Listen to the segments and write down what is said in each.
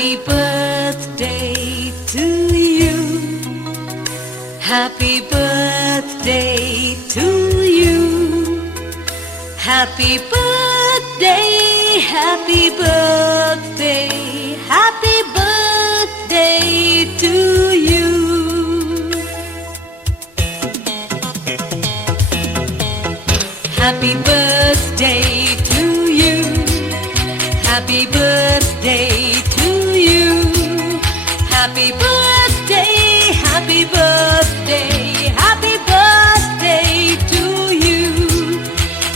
Happy birthday to you. Happy birthday to you. Happy birthday, happy birthday, happy birthday to you. Happy birthday to you. Happy birthday to you. Happy birthday, happy birthday, happy birthday to you.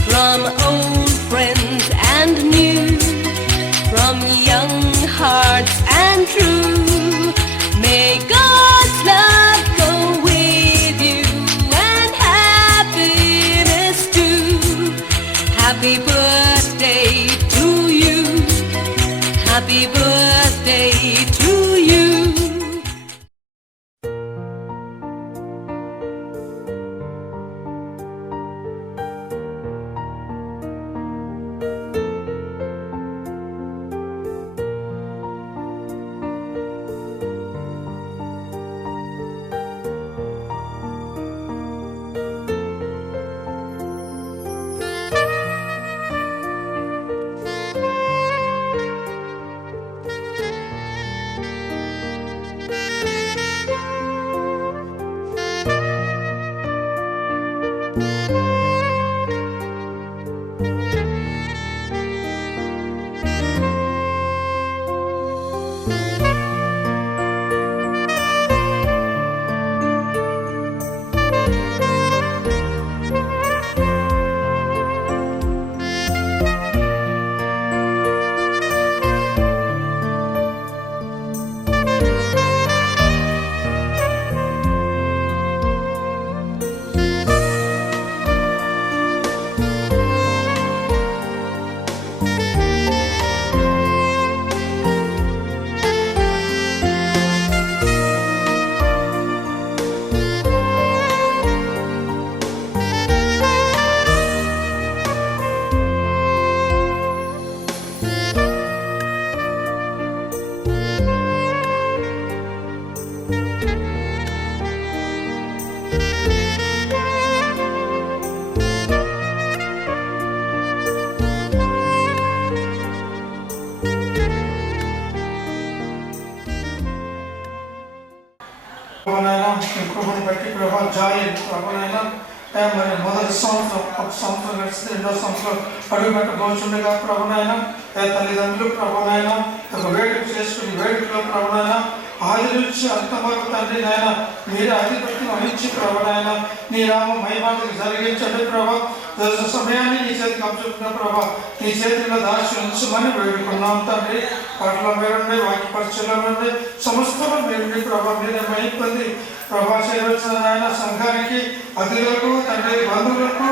From old friends and new, from young hearts and true, may God's love go with you and happiness too. Happy birthday to you. Happy birthday to you. మరి మొదటి సంవత్సరం ఒక సంవత్సరం గడిస్తే రెండో సంవత్సరం అడుగు పెట్టబోచుండగా ప్రభునైనా తల్లిదండ్రులు ప్రభునైనా ఒక వేడుక చేసుకుని వేడుకలో ప్రభునైనా ఆది నుంచి అంతం వరకు తండ్రి నాయన మీరే అధిపత్యం వహించి ప్రభునైనా నీ నామ మహిమానికి జరిగించండి ప్రభా. సమయాన్ని నీ చేతికి అప్పచెప్పిన ప్రభా నీ చేతిలో దాచి ఉంచమని వేడుకున్నాం తండ్రి. పాటల మీరుండి వాక్య పరిచయంలో నుండి సమస్తలో మీరుండి ప్రభా మీరే మహిపొంది ప్రభా చేరవచ్చిన నాయన సంఘానికి అతిథులకు తండ్రి బంధువులకు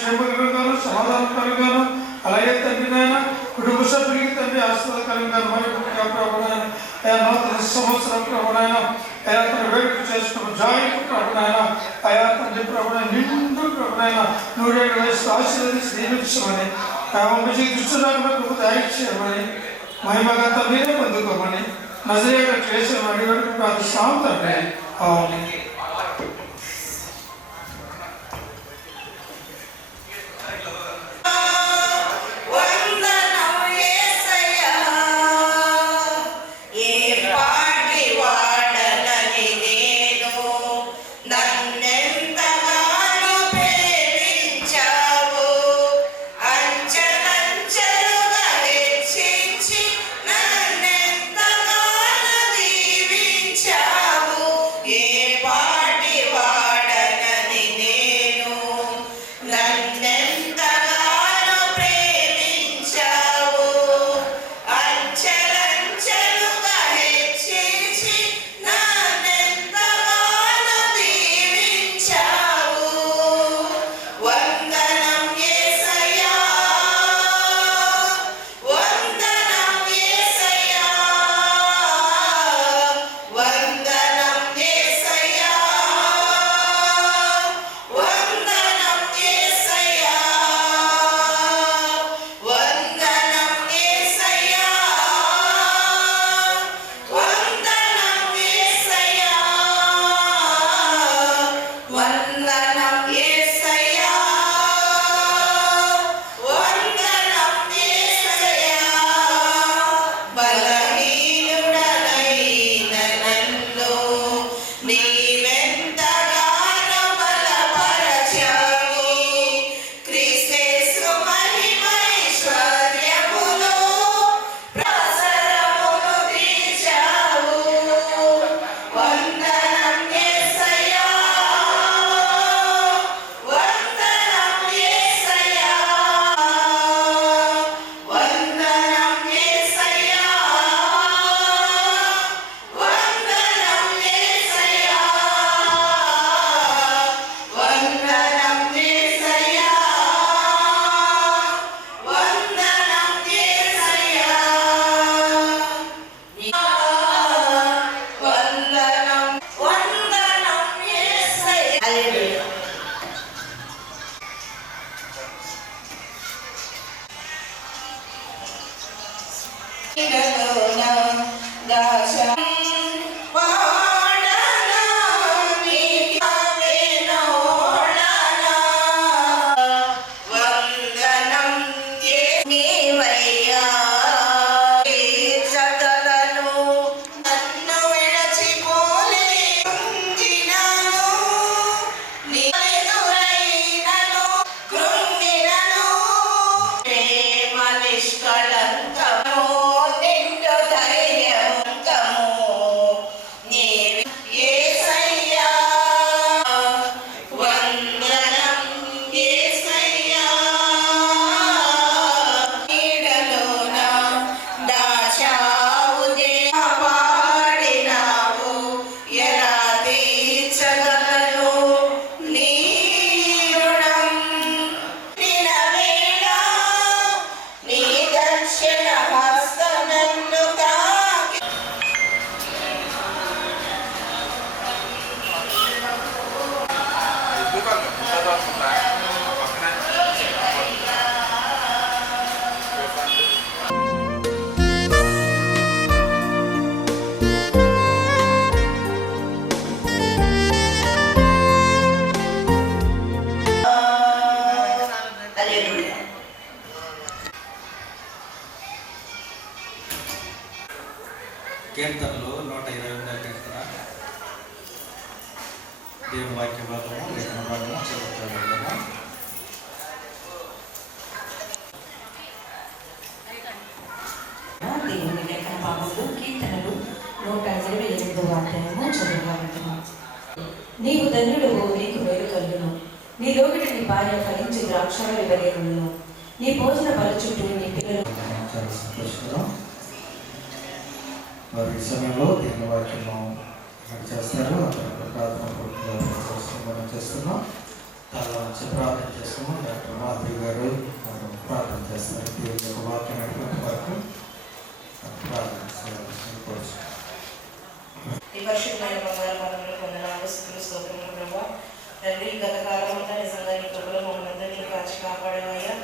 క్షేమకరంగాను సమాధానకరంగాను అలాగే తండ్రి నాయన కుటుంబ సభ్యులకి తండ్రి ఆస్వాదకరంగాను మరి ప్రభునైనా నూతన సంవత్సరం ప్రభునైనా తన వేడుక చేసుకున్న జాయికు ప్రభునైనా తండ్రి ప్రభునైనా నిండు ప్రభునైనా 107 వయసు ఆశీర్వదించి దీవించమని దుష్టులకు దయచేయమని మహిమగంత మీరే పొందుకోమని నజరేయుడు చేసిన అడిగడుగు ప్రార్థిస్తాం తండ్రి. ఆమేన్. ఏ దేవుని వాక్య భాగము లేఖన భాగము చదువుతాము. దేవుని లేఖన భాగంలో కీర్తనలు 128వ అధ్యాయము చదువుకుంటున్నాం. నీవు ధన్యుడు, నీకు మేలు కలుగును. నీ లోగిట నీ భార్య ఫలించి ద్రాక్షావళి వలె ఉండును. నీ భోజన బల చుట్టూ నీ పిల్లలు. చాలా సంతోషంగా మరి ఈ సమయంలో దేవుని వాక్యము చేస్తారు. అతను ప్రార్థన చేస్తున్నాం. తల నుంచి ప్రార్థన చేస్తున్నాం. డాక్టర్ మాధవి గారు ప్రార్థన చేస్తారు. దేవుని యొక్క వాక్యం అటువంటి వరకు ప్రార్థన చేయాల్సి ఈ పరిశుద్ధమైన బంగారు పదములు పొందనాలు స్థుతులు స్తోత్రములు ప్రభా. తండ్రి, గత కాలం అంతా నిజంగా నీ కృపలో మమ్మల్ని నీ కాచి కాపాడమయ్యా.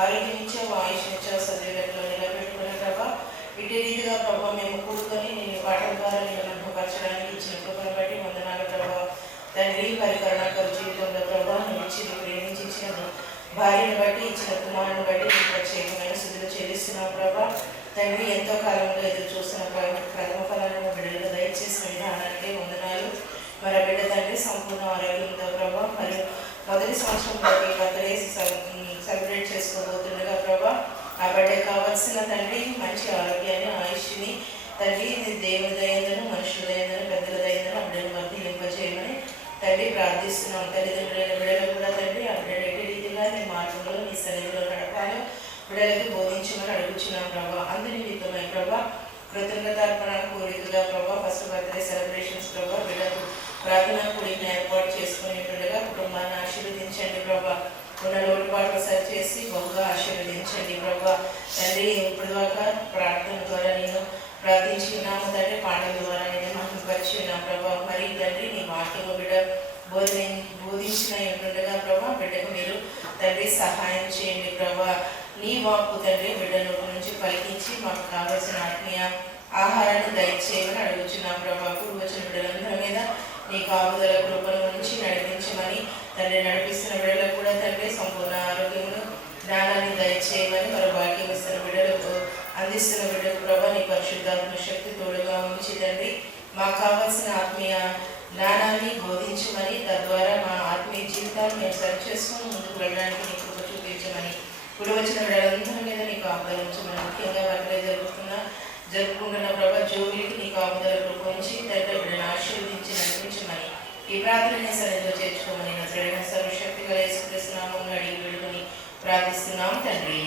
ఆరోగ్యం ఇచ్చావు, ఆయుష్ ఇచ్చావు, సజీవతలో నిలబెట్టుకునే ప్రభా. ఇటు రీతిగా ప్రభావ మేము కూడుకొని నేను పాటల ద్వారా నేను మహిమపరచడానికి ఇచ్చిన కృపను బట్టి వందనాలు ప్రభావ. తండ్రి, పరికరణకర జీవితంలో ప్రభావ నువ్వు ఇచ్చిన ప్రేమించి ఇచ్చిన భార్యను బట్టి ఇచ్చిన కుమారుని బట్టి నీకు ప్రత్యేకమైన స్థితిలో చెల్లిస్తున్నావు ప్రభా. తండ్రి, ఎంతో కాలంలో ఎదురు చూస్తున్న ప్రథమ ఫలాలను బిడ్డలుగా దయచేసిన విధానానికి వందనాలు. మరి బిడ్డ తండ్రి సంపూర్ణ ఆరోగ్యంతో ప్రభా, మరియు మొదటి సంవత్సరం బట్టి బర్త్డే సెలబ్రేట్ చేసుకోబోతుండగా ప్రభా, ఆ బిడ్డకి కావాల్సిన తండ్రి మంచి ఆరోగ్యాన్ని, ఆయుష్ని తండ్రి దేవుని దయందను, మనుషుల దయందను, పెద్దల దయందను ఆ బిడ్డను వర్తింపజేయమని తండ్రి ప్రార్థిస్తున్నాం. తల్లిదండ్రులైన బిడ్డలు కూడా తండ్రి ఆ బిడ్డలు ఎట్టి రీతిగా నీ మార్గంలో నీ సన్నిధిలో నడపాలో బిడ్డలకు బోధించమని అడుగుచున్నాం ప్రభా. అందరి నిమిత్తమై ప్రభా, కృతజ్ఞతార్పణ కోరికగా ప్రభా, ఫస్ట్ బర్త్డే సెలబ్రేషన్స్ ప్రభా, బిడ్డకు ప్రార్థన కూడికను ఏర్పాటు చేసుకుని ఉండగా కుటుంబాన్ని ఆశీర్వదించండి ప్రభా. ఉన్న లోటుపాట్లు సరి చేసి బహుగా ఆశీర్వదించండి ప్రభా. తండ్రి, ఇప్పుడు దాకా ప్రార్థన ద్వారా నేను ప్రార్థించున్నాము తండ్రి, పాటల ద్వారా నేను మహిమపరిచిన ప్రభా. మరి తండ్రి నీ వాక్యము బిడ్డ బోధించిన ఉంటుండగా ప్రభా, బిడ్డకు మీరు తండ్రి సహాయం చేయండి ప్రభా. నీ వాక్కు తండ్రి బిడ్డ నోటి నుంచి పలికించి మాకు కావలసిన ఆత్మీయ ఆహారాన్ని దయచేయమని అడుగుచున్నాం ప్రభా. కూడి వచ్చిన బిడ్డలందరి మీద నీ కాపుదల కృపను నుంచి నడిపించమని తండ్రి, నడిపిస్తున్న బిడ్డలకు కూడా తండ్రి సంపూర్ణ ఆరోగ్యమును జ్ఞానాన్ని దయచేయమని మరి వాక్యం ఇస్తున్న బిడ్డలకు అందిస్తున్న బిడ్డలకు ప్రభా నీ పరిశుద్ధాత్మ శక్తి తోడుగా ఉంచి తండ్రి మాకు కావాల్సిన ఆత్మీయ జ్ఞానాన్ని బోధించమని, తద్వారా మా ఆత్మీయ జీవితాన్ని మేము సరి చేసుకుని ముందుకు వెళ్ళడానికి నీ కృప చూపించమని, ఇప్పుడు వచ్చిన బిడ్డలందరి మీద నీకు ఆపుదల ఉంచమని, ముఖ్యంగా బర్త్డే జరుపుకుంటున్న ప్రభా జోగులకి నీకు ఆపుదల కృప ఉంచి తండ్రి బిడ్డను ఆశీర్వదించి నడిపించమని, ఈ ప్రార్థనని సన్నిధిలో చేర్చుకోమని నజరేయుడైన సర్వశక్తి గల యేసుక్రీస్తు నామమున అడిగి వేడుకొని ప్రార్థిస్తున్నాం తండ్రి.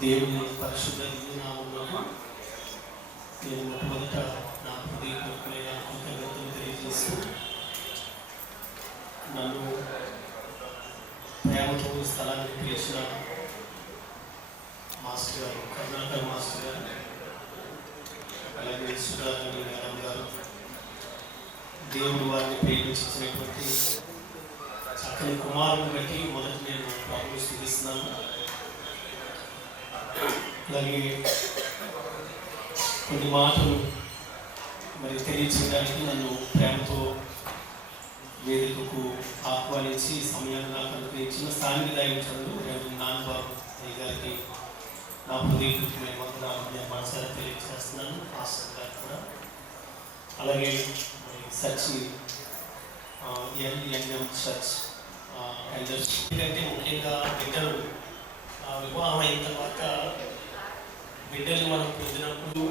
దేవుని పరిశుద్ధ నామమున నేను మొట్టమొదట నా హృదయపూర్వకమైన కృతజ్ఞతలు తెలియజేస్తూ, నన్ను ప్రేమతో స్థలానికి పిలిచిన మాస్టర్ గారు, కరుణాకర్ మాస్టర్ గారు, అలాగే సుధారాణి మేడం గారు, దేవుడు వారిని ప్రేమించినటువంటి చక్కని కుమారుని బట్టి మొదట నేను ప్రభువుని స్తుతిస్తున్నాను. అలాగే కొన్ని మాటలు మరి తెలియచేయడానికి నన్ను ప్రేమతో వేదికకు ఆహ్వానించి సమయాన్ని నాకు అనుగ్రహించిన స్థానిక దైవజనులు రేవంత్ నాన్నబాబు గారికి నా హృదయపూర్వకమైన వందనాలు నేను మనసారా తెలియజేస్తున్నాను. మాస్టర్ గారు కూడా, అలాగే సచి ఎన్ఎం సచ్ ఎల్డర్స్, ఎందుకంటే ముఖ్యంగా బిడ్డలు వివాహం అయిన తర్వాత బిడ్డలు మనం పొందినప్పుడు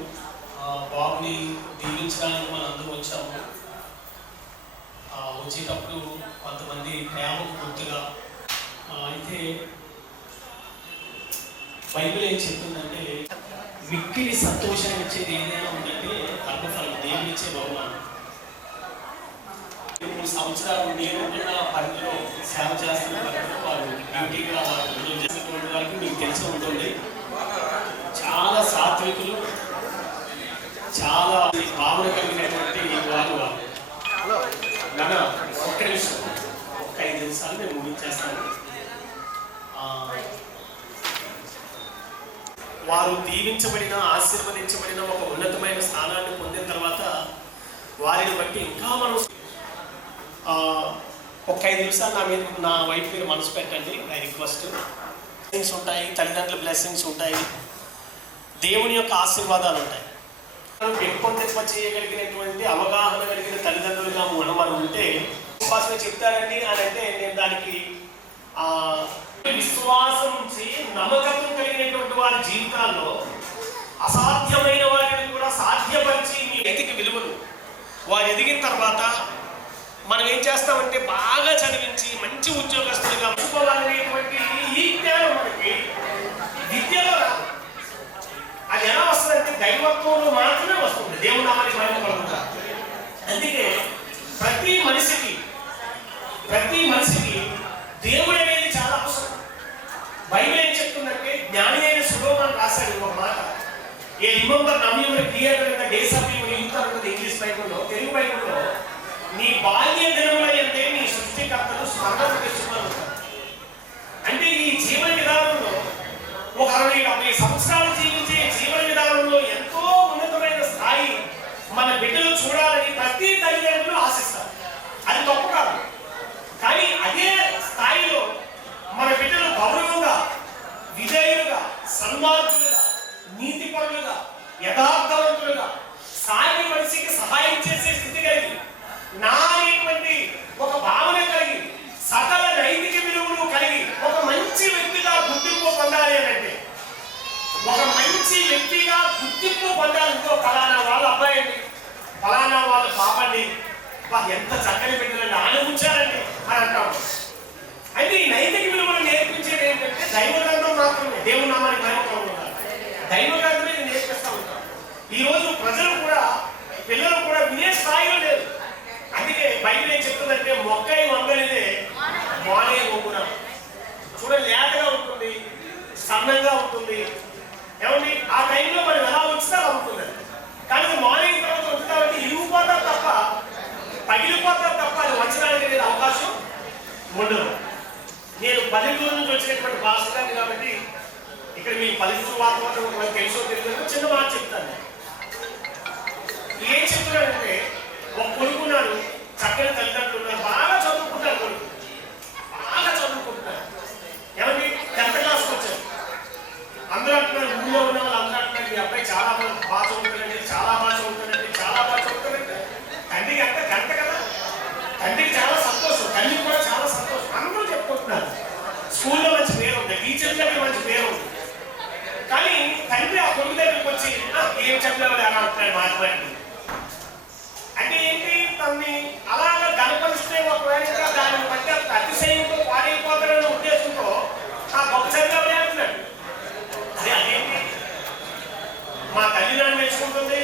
బాబుని దీవించడానికి మనం అందరూ వచ్చాము. వచ్చేటప్పుడు కొంతమంది ప్రేమకు గుర్తుగా అయితే బైబిల్ ఏం చెప్తుందంటే, మిక్కిలి సంతోషాన్ని ఇచ్చేది ఏదైనా ఉందంటే గర్భఫలం, దేవుని ఇచ్చే బహుమానం. 3 సంవత్సరాలు నేను ఉన్న పరిధిలో సేవ చేస్తున్న వారు డ్యూటీగా వారు చేసినటువంటి వారికి మీకు తెలిసి ఉంటుంది. చాలా సాత్వికులు, చాలా భావన కలిగినటువంటి వారు. నాన్న ఒక్క నిమిషం, ఒక 5 నిమిషాలు నేను ముగించేస్తాను. వారు దీవించబడిన, ఆశీర్వదించబడిన ఒక ఉన్నతమైన స్థానాన్ని పొందిన తర్వాత వారిని బట్టి ఇంకా మనం ఒక 5 నిమిషాలు నా వైపు మీరు మనసు పెట్టండి. I request. బ్లెస్సింగ్స్ ఉంటాయి, తల్లిదండ్రుల బ్లెస్సింగ్స్ ఉంటాయి, దేవుని యొక్క ఆశీర్వాదాలు ఉంటాయి. ఎక్కువ చేయగలిగినటువంటి అవగాహన కలిగిన తల్లిదండ్రులుగా మనం ఉంటే విశ్వాసంగా చెప్తారండి అని అంటే నేను దానికి విశ్వాసం నుంచి నమ్మకత్వం కలిగినటువంటి వారి జీవితాల్లో అసాధ్యమైన వాటిని కూడా సాధ్యపరిచి మీ వ్యక్తికి విలువలు వారు ఎదిగిన తర్వాత మనం ఏం చేస్తామంటే బాగా చదివించి మంచి ఉద్యోగస్తులుగా మర్చిపోవాలనేటువంటి ఈ జ్ఞానం మనకి విద్యలో రాదు. అది ఎలా వస్తుందంటే దైవత్వంలో మాత్రమే వస్తుంది. దేవుని నామానికి మహిమ కలుగుతా. అందుకే ప్రతి మనిషికి దేవుడు అనేది చాలా అవసరం. బైబిల్ ఏం చెప్తుందంటే జ్ఞాని అయిన సులోమాన్ రాశాడు ఒక మాట. A remember now your creator in the days of your youth అంటుంది ఇంగ్లీష్ బైబిల్లో. తెలుగు బైబిల్లో నీ బాల్య దినముల యందే నీ సృష్టికర్తను స్మరణకు తెచ్చుకున్నాను. అంటే ఈ జీవన విధానంలో ఒక 60-70 సంవత్సరాలు జీవించే జీవన విధానంలో ఎంతో ఉన్నతమైన స్థాయి మన బిడ్డలు చూడాలని ప్రతి తల్లిదండ్రులు ఆశిస్తారు. అది తప్పు కాదు. కానీ అదే స్థాయిలో మన బిడ్డలు గౌరవంగా, విజయులుగా, సన్మార్గులుగా, నీతిపరులుగా, యథార్థవంతులుగా, సాటి మనిషికి సహాయం చేసే స్థితి కలిగి, నా అనేటువంటి ఒక భావన కలిగి, సకల నైతిక విలువలు కలిగి ఒక మంచి వ్యక్తిగా గుర్తింపు పొందాలి అని అంటే, ఒక మంచి వ్యక్తిగా గుర్తింపు పొందాలంటే ఫలానా వాళ్ళ అబ్బాయి అండి, ఫలానా వాళ్ళ పాప అండి, ఎంత చక్కని బిడ్డలండి, ఆనందించారండి అని అంటాం. అయితే ఈ నైతిక విలువలు నేర్పించేది ఏంటంటే దైవగ్రంథం మాత్రమే. దేవుని నామానికి మహిమ ఉండాలి. దైవగ్రంథమే నేర్పిస్తూ ఉంటాం. ఈరోజు ప్రజలు కూడా, పిల్లలు కూడా వినే స్థాయిలో లేదు. అందుకే బైబిల్ ఏం చెప్తుందంటే మొక్కై వంగనిదే మానే వంగున. చూడండి, లేతగా ఉంటుంది, సన్నంగా ఉంటుంది. ఏమండి ఆ టైంలో మనం ఎలా ఉంచితే అలా ఉంటుంది. కానీ మార్నింగ్ తర్వాత ఉంచుతామంటే ఇరిగిపోతారు తప్ప, పగిలిపోతారు తప్ప అది వంచడానికి అనేది అవకాశం ఉండదు. నేను పల్లెటూరు నుంచి వచ్చినటువంటి భాషగాన్ని కాబట్టి ఇక్కడ మీ పల్లెటూరు వాతావరణం తెలుసో తెలియదు చిన్న మాట చెప్తాను. ఏం చెప్తున్నానంటే ఒక కొడుకున్నాడు, చక్కని తల్లిదండ్రులు ఉన్నారు, బాగా చదువుకుంటారు, కొడుకు బాగా చదువుకుంటున్నారు. ఏమండి 10th క్లాస్కి వచ్చారు. అందరూ అంటున్నారు, ఊళ్ళో ఉన్న వాళ్ళు అందరూ అంటున్నారు మీ అబ్బాయి చాలా బాగా చదువుతాడండి, చాలా బాగా చదువుతాడండి, చాలా బాగా చదువుతాడంటే తండ్రికి అంత గంట కదా, తండ్రికి చాలా సంతోషం, తల్లికి కూడా చాలా సంతోషం. అందరూ చెప్పుకుంటున్నారు స్కూల్లో మంచి పేరు ఉంది, టీచర్ దగ్గర మంచి పేరు ఉంది. కానీ తండ్రి ఆ కొడుకు దగ్గరికి వచ్చి ఏం చెప్పలేవు ఎలా అంటున్నాడు మాట్లాడి. అంటే ఏంటి, తన్ని అలాగా గణపరిస్తే ఒకవేళ దాన్ని బట్టి అతిశయంతో పాడైపోతాడనే ఉద్దేశంతో ఆ గొప్ప చదివి అంటున్నాడు. అదేంటి, మా తల్లి నన్ను మెచ్చుకుంటుంది,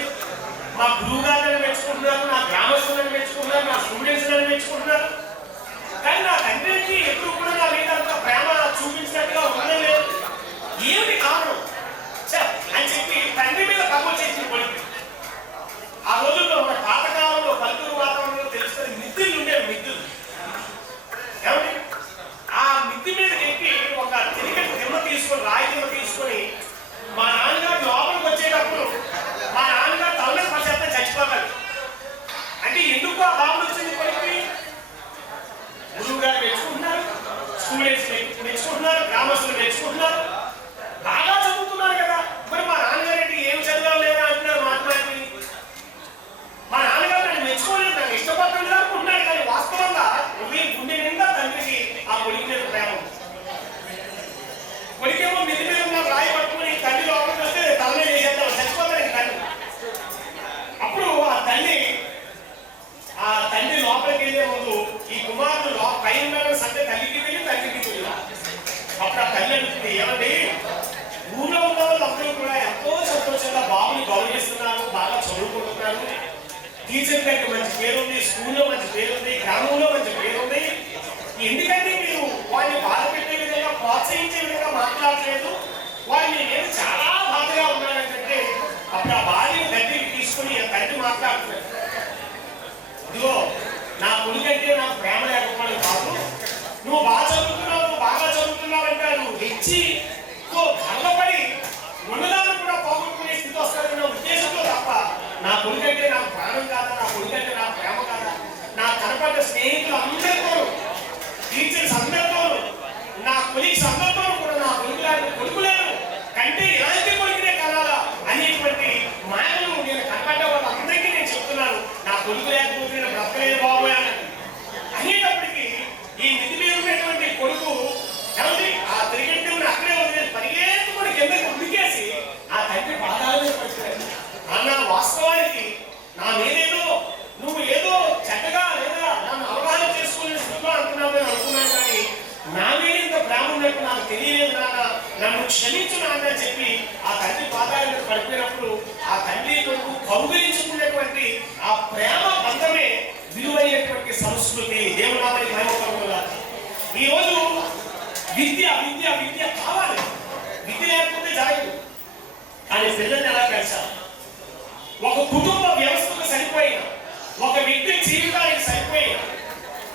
మా గురువు గారిని మెచ్చుకుంటున్నారు, నా గ్రామస్తులను మెచ్చుకుంటున్నారు, నా స్టూడెంట్స్ నన్ను మెచ్చుకుంటున్నారు. కానీ నా తండ్రికి ఎప్పుడు కూడా నా మీద అంత ప్రేమ చూపించినట్టుగా ఉండలేదు. ఏమిటి కారణం అని చెప్పి తండ్రి మీద కబుర్ చేసి పడింది. ఆ రోజుల్లో మన పాతకాలంలో పల్లెటూరు వాతావరణంలో తెలుస్తుంది, మిద్దులు ఉండేవి. మిద్దులు ఏమండి, ఆ మిద్ది మీద ఎక్కి ఒక తిరిగటి దిమ్మ తీసుకొని, రాయి దిమ్మ తీసుకొని మా నాన్నగారు లోపలికి వచ్చేటప్పుడు మా నాన్నగారు తలనే పడిచేస్తే చచ్చిపోతాడు. అంటే ఎందుకు ఆ భావన వచ్చింది కొడుకుని? గురువు గారు మెచ్చుకుంటున్నారు, స్టూడెంట్స్ మెచ్చుకుంటున్నారు, గ్రామస్తులు మెచ్చుకుంటున్నారు, బాగా చదువుతున్నారు కదా. మరి మా నాన్నగారు ఏం చదవలేదా అంటున్నారు మాట్లాడి. మా నాన్నగారు నన్ను మెచ్చుకోలేదు, నన్ను ఇష్టపడుతుంది అనుకుంటున్నాడు. కానీ వాస్తవంగా గుండె నిండా తండ్రికి ఆ కొడుకు మీద ప్రేమ. కొడుకేమో మిది మీద ఉన్న రాయి పట్టుకుని తండ్రి లోపలికి వస్తే తలమే చేసేద్దాం, చచ్చిపోతాడు తండ్రి. అప్పుడు ఆ తండ్రి లోపలికి వెళ్ళే ముందు ఈ కుమారుడు పై ఉన్న సంటే తల్లికి వెళ్ళి తండ్రికి వెళ్ళి అప్పుడు ఆ తల్లి అడుగుతుంది, ఏమండి ఊళ్ళో ఉన్న వాళ్ళు అందరూ కూడా ఎంతో సంతోషంగా బాబుని గౌరవిస్తున్నారు, బాగా చదువుకుంటున్నారు, టీచర్ దగ్గర మంచి పేరుంది, స్కూల్లో మంచి పేరుంది, గ్రామంలో మంచి పేరుంది, ఎందుకంటే మీరు వాడిని బాధ పెట్టే విధంగా, ప్రోత్సహించే విధంగా మాట్లాడలేదు, వాడిని నేను చాలా బాధగా ఉన్నానంటే అప్పుడు ఆ భార్యను దగ్గరికి తీసుకుని ఆ తండ్రి మాట్లాడుతున్నాడు. ఇదిగో నా కొడుకంటే నాకు ప్రేమ లేకపోవడం కాదు, నువ్వు బాగా చదువుతున్నావు అంటే నువ్వు హెచ్చితో గర్వపడి ఉన్నదాన్ని కూడా పోగొట్టుకునే స్థితి వస్తుందన్న ఉద్దేశంతో తప్ప నా కొడుకంటే నాకు ప్రాణం కాదా, నా కొడుకంటే నాకు ప్రేమ కాదా, నా కనపడ్డ స్నేహితులు అందరితో నన్ను క్షమించు నాన్న అని చెప్పి ఆ తండ్రి పాదాల మీద పడిపోయినప్పుడు ఆ తండ్రి కొడుకు కౌగిలించుకునేటువంటి ఆ ప్రేమ బంధమే విలువైనటువంటి సంస్కృతి. దేవునామానికి మహిమ కలుగునుగాక. ఈరోజు విద్య విద్య విద్య కావాలి, విద్య లేకపోతే జరగదు. కానీ పిల్లల్ని ఎలా పెంచాలి? ఒక కుటుంబ వ్యవస్థకు సరిపోయిన, ఒక వ్యక్తి జీవితానికి సరిపోయిన,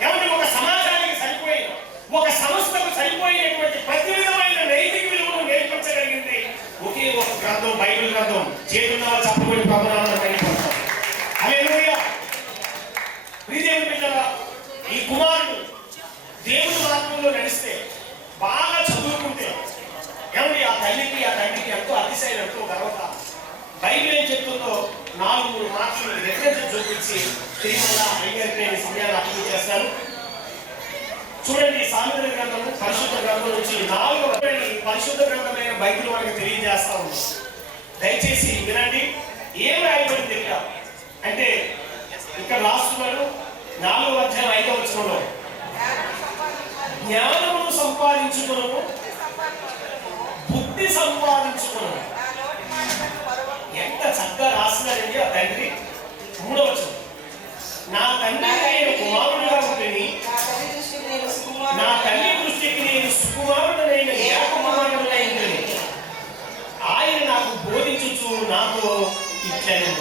ఏమంటే ఒక సమాజానికి సరిపోయిన, ఒక సంస్థకు సరిపోయినటువంటి ప్రతి విధమైన నైతిక విలువను నేర్పించగలిగింది ఒకే ఒక గ్రంథం, బైబిల్ గ్రంథం. చేతున్న వాళ్ళు చెప్పబడి ప్రభునామమున బయటపడతాం. హల్లెలూయా. ప్రియదేవుని బిడ్డలారా, ఈ కుమారుడు దేవుని మార్గంలో నడిస్తే, బాగా చదువుకుంటే, ఏమండి ఆ తల్లికి ఆ తండ్రికి ఎంతో అతిశయం, ఎంతో గర్వత. బైబిల్ ఏం చెప్తుందో 4-3 మాటలు రెఫరెన్స్ చూపించి తిరిగి అయ్యారికి నేను సమయాన్ని అర్థం చేస్తాను. చూడండి, సామెతల గ్రంథము పరిశుద్ధ గ్రంథం నుంచి 4వ పరిశుద్ధ గ్రంథమైన బైబిల్ మనకి తెలియజేస్తా ఉంది. దయచేసి వినండి. ఏం రాయబడింది ఇక్కడ అంటే, ఇక్కడ రాస్తున్నాడు 4వ అధ్యాయం 5వ వచనంలో, జ్ఞానమును సంపాదించుకును, బుద్ధి సంపాదించుకును. ఎంత చక్కగా రాస్తున్నాడండి ఆ తండ్రి. 3వ వచనం, నా తండ్రి నేను కుమారుడుగా ఉంటుంది, నా తల్లి దృష్టికి నేను సుకుమారుడనైన ఏకకుమారుడనైందని ఆయన నాకు బోధించుచు నాకు ఇట్లనే.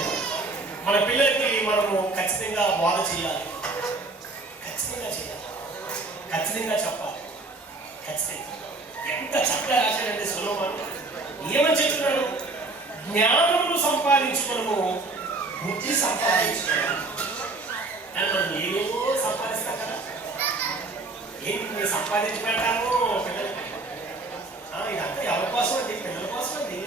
మన పిల్లలకి మనము ఖచ్చితంగా బోధ చేయాలి, ఖచ్చితంగా చేయాలి, ఖచ్చితంగా చెప్పాలి, ఖచ్చితంగా. ఎంత చక్కగా రాశాడంటే సొలొమోను. ఏమని చెప్తున్నాడు? జ్ఞానమును సంపాదించుకును, బుద్ధి సంపాదించుకున్నాను. అని మనం ఏదో సంపాదిస్తాం కదా, ఏంటి మీరు సంపాదించి పెడతాము పిల్లలకి? ఇదంతా ఎవరి కోసం అండి? పిల్లల కోసం అండి.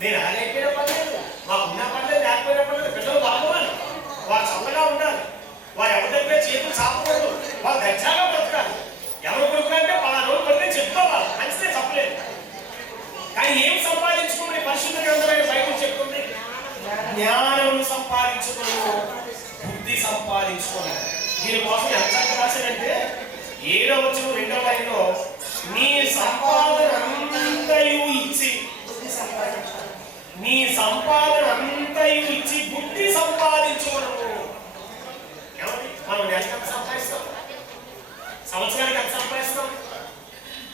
నేను ఆగైపోయినా పర్లేదు, మాకు ఉన్నా పర్లేదు, లేకపోయినా పర్లేదు, పిల్లలు బాగోవాలి, వారు చల్లగా ఉండాలి, వారు ఎవరి దగ్గర చేతులు చాపకూడదు, వాళ్ళు దర్జాగా బ్రతకాలి. ఎవరు కొడుకులంటే 10 రోజులు కొడితే చెప్పుకోవాలి, మంచిదే, తప్పలేదు. కానీ ఏం సంపాదించుకోమని పరిశుద్ధ గ్రంథమైన బైబిల్ చెప్తుంది? జ్ఞానం సంపాదించుకోను, బుద్ధి సంపాదించుకోను. దీనికోసం ఎంత రాశాడంటే 7వ వచనం 2వ లైన్లో, నీ సంపాదన అంతయు ఇచ్చి, నీ సంపాదన అంతయు ఇచ్చి బుద్ధి సంపాదించుకోను. ఏమండి, మనం నెలకు ఎంత సంపాదిస్తాం? సంవత్సరానికి ఎంత సంపాదిస్తాం?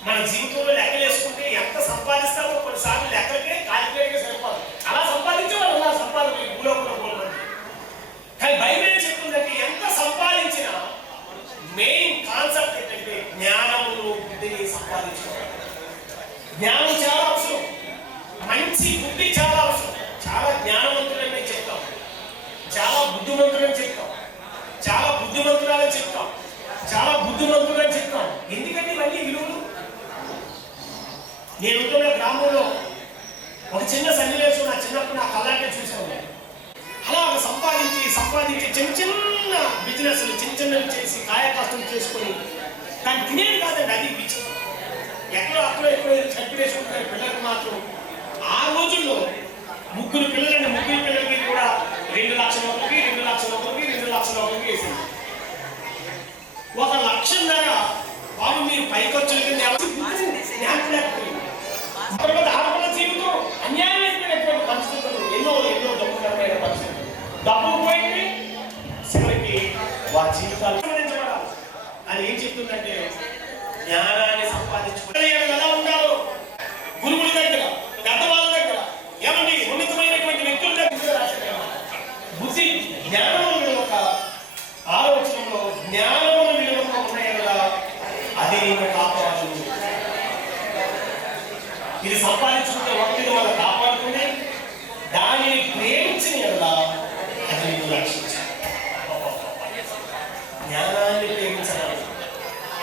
మన జీవితంలో లెక్కలు వేసుకుంటే ఎంత సంపాదిస్తామో కొన్నిసార్లు లెక్కలకే కాలిక్యులేట్గా సరిపోదు. అలా సంపాదించే వాళ్ళు ఉన్నారు, సంపాదన భూలోకంలో పోలేదు. కానీ బైబిల్ ఏం చెప్తుందంటే, ఎంత సంపాదించినా మెయిన్ కాన్సెప్ట్ ఏంటంటే జ్ఞానమును, బుద్ధిని సంపాదించుకోవాలి. జ్ఞానం చాలా అవసరం, మంచి బుద్ధి చాలా అవసరం. చాలా జ్ఞానవంతులని చెప్తాం, చాలా బుద్ధిమంతులని చెప్తాం, చాలా బుద్ధిమంతురాలని చెప్తాం, చాలా బుద్ధిమంతులని చెప్తాం. ఎందుకంటే ఇవన్నీ విలువలు. నేను ఉంటున్న గ్రామంలో ఒక చిన్న సన్నివేశం నా చిన్నప్పుడు నా కళ్ళంటే చూసాను. అలా సంపాదించి చిన్న చిన్న బిజినెస్లు చిన్న చిన్నవి చేసి కాయకష్టం చేసుకొని దాన్ని తినేది కాదండి, అది పిచ్చి. ఎక్కడో అక్కడో ఎక్కడో చంపివేసుకుంటారు పిల్లలకు మాత్రం. ఆ రోజుల్లో 3 పిల్లలండి, 3 పిల్లలకి కూడా 2 లక్షల ఒకరికి, 2 లక్షల ఒకరికి, 2 లక్షల ఒకరికి వేసింది. 1,00,000 బాబు మీరు పైకొచ్చిన కింద ఆడపిల్ల జీవితం అన్యాయమైనటువంటి పరిస్థితులు, ఎన్నో దుఃఖకరమైన పరిస్థితులు. డబ్బు పోయింది, చివరికి వారి జీవితాలు అని ఏం చెప్తుందంటే, జ్ఞానాన్ని సంపాదించుకోవాలి. ఎలా ఉండాలో గురువుల దగ్గర, పెద్దవాళ్ళ దగ్గర, ఏమండి ఉన్నతమైనటువంటి వ్యక్తుల దగ్గర రాశారు. బుద్ధి జ్ఞానము విలువ, 6వ వచనంలో జ్ఞానము విలువ ఉన్నాయి కదా, అది నేను కాపాడు. ఇది సంపాదించుకుంటే ఒకటి వాళ్ళు కాపాడుకుని దానిని ప్రేమించిన ఎలా అది నేను రక్షించాను. జ్ఞానాన్ని ప్రేమించాలి.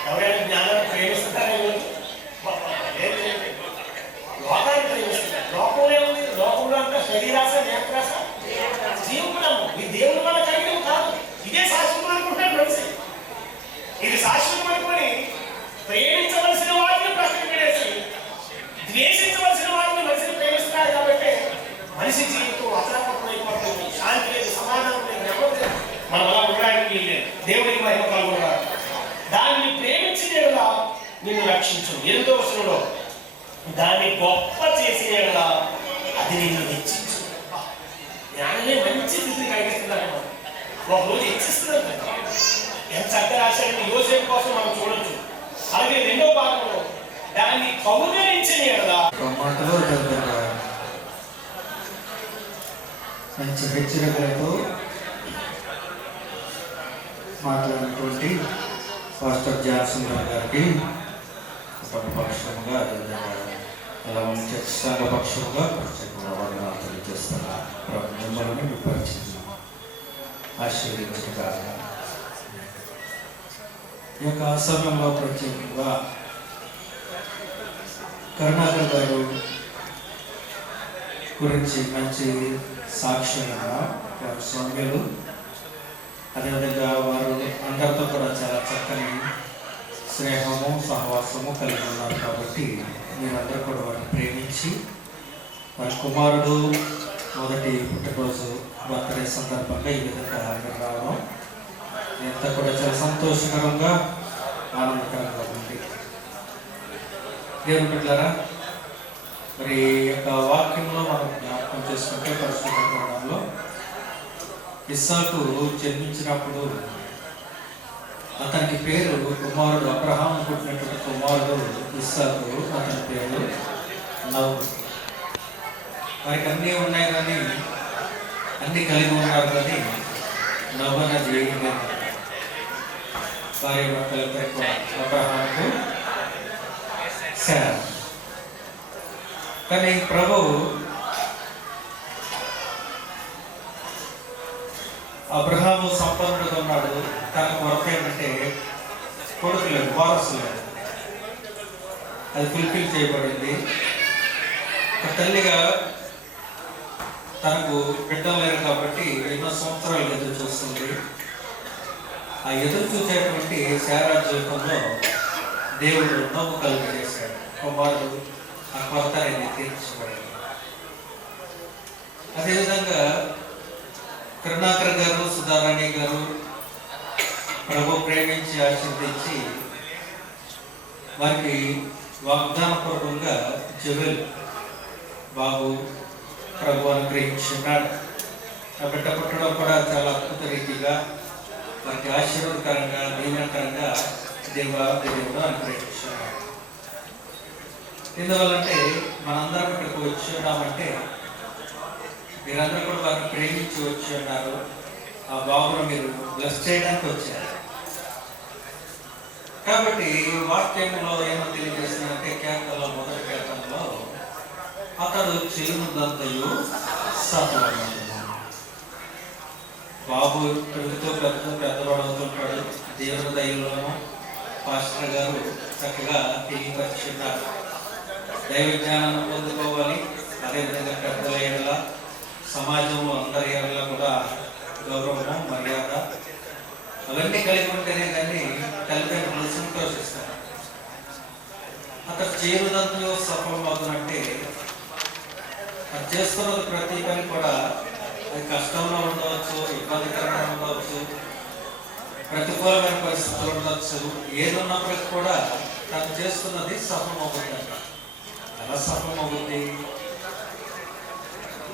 ఎవరైనా జ్ఞానాన్ని ప్రేమిస్తున్నారా? లోకాన్ని ప్రేమిస్తున్నారు. లోకంలో ఉంది, లోకంలో అంతా శరీరాశ, నేత్రాశ, జీవనము. ఈ దేవుని వల్ల కలిగిన కాదు, ఇదే శాశ్వతం అనుకుంటాడు మనిషి. ఇది శాశ్వతం అనుకుని ప్రేమించవలసిన వాటిని ప్రశ్న పెడేసి ద్వేషించవలసిన వాటిని మనిషిని ప్రేమిస్తున్నారు. కాబట్టి మనిషి జీవితం అసలపడైపోతుంది, శాంతి లేదు, సమాధానం లేదు, నెమ్మది లేదు. మనం అలా ఉండడానికి లేదు. దేవుడికి మహిమ కలుగుతారు. దాన్ని ప్రేమించిన నిన్ను రక్షించు. 8వ వచనంలో దాన్ని గొప్ప చేసిన యెడల అది నిన్ను హెచ్చించు. జ్ఞానమే మంచి స్థితిని కలిగిస్తున్నాడు. ఒకరోజు హెచ్చిస్తున్నాడు. ఎంత చక్కగా రాశాడంటే యోసేపు కోసం మనం చూడొచ్చు. అలాగే రెండో భాగంలో దాన్ని కౌగలించిన యెడల మాటలో పెద్దగా మంచి హెచ్చరికలతో మాట్లాడినటువంటి పాస్టర్ జాన్సన్ గారికి కుటుంబ పక్షంగా అదేవిధంగా అలా ఉంచే సంఘ పక్షంగా ప్రత్యేకంగా వందనాలు తెలియజేస్తున్నారు. మిమ్మల్ని విపరిచింది ఆశీర్వదించగా ఈ యొక్క సమయంలో ప్రత్యేకంగా కరుణాకర్ గారు గురించి మంచి సాక్ష్యంగా వారి స్వామ్యులు అదేవిధంగా వారు అందరితో కూడా చాలా చక్కని స్నేహము సహవాసము కలిగి ఉన్నారు. కాబట్టి మీరందరూ కూడా వారిని ప్రేమించి వారి కుమారుడు మొదటి పుట్టినరోజు బర్త్డే సందర్భంగా ఈ విధంగా హాజరు రావడం ఎంత కూడా చాలా సంతోషకరంగా ఆనందకరంగా ఉంది. దేవుని బిడ్డలారా, మరి యొక్క వాక్యంలో మనం జ్ఞాపకం చేసుకుంటే పరిశుద్ధ గ్రంథంలో ఇస్సాకు జన్మించినప్పుడు అతనికి పేరు కుమారుడు అబ్రహాము పుట్టినటువంటి కుమారుడు ఇస్సాకు, అతని పేరు నవ్వు. వారికి అన్నీ ఉన్నాయి కానీ అన్నీ కలిగి ఉన్నారు కానీ నవ్వు అనేది ఏమి లేదు. భార్య భర్తలపై కూడా అబ్రహాముకు శారా. కానీ ప్రభు అబ్రహాము సంపన్నుడుగా ఉన్నాడు. తన కొరత ఏమంటే కొడుకు లేదు, వారసు లేదు. అది ఫుల్ఫిల్ చేయబడింది. ఒక తల్లిగా తనకు బిడ్డలు లేరు కాబట్టి ఎన్నో సంవత్సరాలు ఎదురు చూస్తుంది. ఆ ఎదురు చూసేటువంటి శారా జీవితంలో దేవుడు నవ్వు కలుగు చేశాడు. కుమారుడు ఆ కొరత అనేది తీర్చబడింది. అదేవిధంగా కరుణాకర్ గారు, సుధారాణి గారు ప్రభు ప్రేమించి ఆశీర్వదించి వారికి వాగ్దానపూర్వకంగా జువెల్ బాబు ప్రభు అనుగ్రహించున్నాడు. ఆ బిడ్డ పుట్టడం కూడా చాలా అద్భుత రీతిగా వారికి ఆశీర్వాదకరంగా దీవెనకరంగా దేవుడు అనుగ్రహించున్నాడు. ఎందువల్లంటే మనందరం ఇక్కడికి వచ్చి ఉన్నామంటే మీరందరూ కూడా వారిని ప్రేమించి వచ్చి ఉన్నారు. ఆ బాబును మీరు బ్లెస్ చేయడానికి వచ్చారు. కాబట్టి వాక్యంలో ఏమో తెలియజేసిందంటే కేంద్రంలో మొదటి కేంద్రంలో అతడు చెలుముదంతయు సఫలమయ్యాడు. బాబు పెరుగుతూ పెద్దవాడవుతుంటాడు. దేవుని దయలోనూ పాస్టర్ గారు చక్కగా తెలియపరిచున్నారు. దైవ జ్ఞానాన్ని పొందుకోవాలి. అదేవిధంగా పెద్దల ఏళ్ళ సమాజంలో అందరి ఏళ్ళ కూడా గౌరవము మర్యాద అవన్నీ కలిగి ఉంటేనే కానీ తల్లిదండ్రులు సంతోషిస్తారు. అతను చేరుదంతో సఫలమవుతుందంటే అది చేస్తున్నది ప్రతి పని కూడా అది కష్టంలో ఉండవచ్చు, ఇబ్బందికరంగా ఉండవచ్చు, ప్రతికూలమైన పరిస్థితులు ఉండవచ్చు. ఏది ఉన్నప్పటికీ కూడా తను చేస్తున్నది సఫలమవుతుంది. ఎలా సఫలమవుతుంది?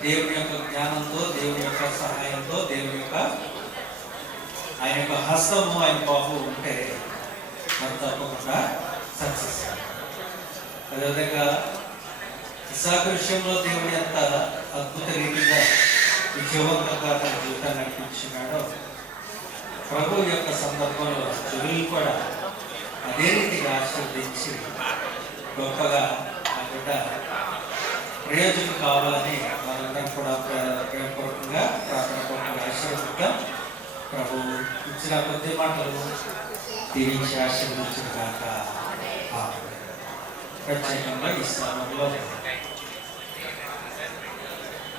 దేవుని యొక్క జ్ఞానంతో, దేవుని యొక్క సహాయంతో, దేవుని యొక్క ఆయన యొక్క హస్తము ఆయన బాబు ఉంటే మరి తప్పకుండా సక్సెస్. అదేవిధంగా ఇస్సాకు విషయంలో దేవుడు ఎంత అద్భుత రీతిగా విజయవంతంగా తన జీవితాన్ని నడిపించినాడో ప్రభు యొక్క సందర్భంలో జువెల్ కూడా అదే రీతిగా ఆశీర్వదించి గొప్పగా ఆ బిడ్డ ప్రయోజనం కావాలని వారందరం కూడా ప్రేమపూర్వకంగా ప్రార్థనాపూర్వకంగా ఆశీర్వదిద్దాం. ప్రభు ఇచ్చిన కొద్ది మాటలు దీవించి ఆశీర్వదించిన కాక ప్రత్యేకంగా ఈ స్థానంలో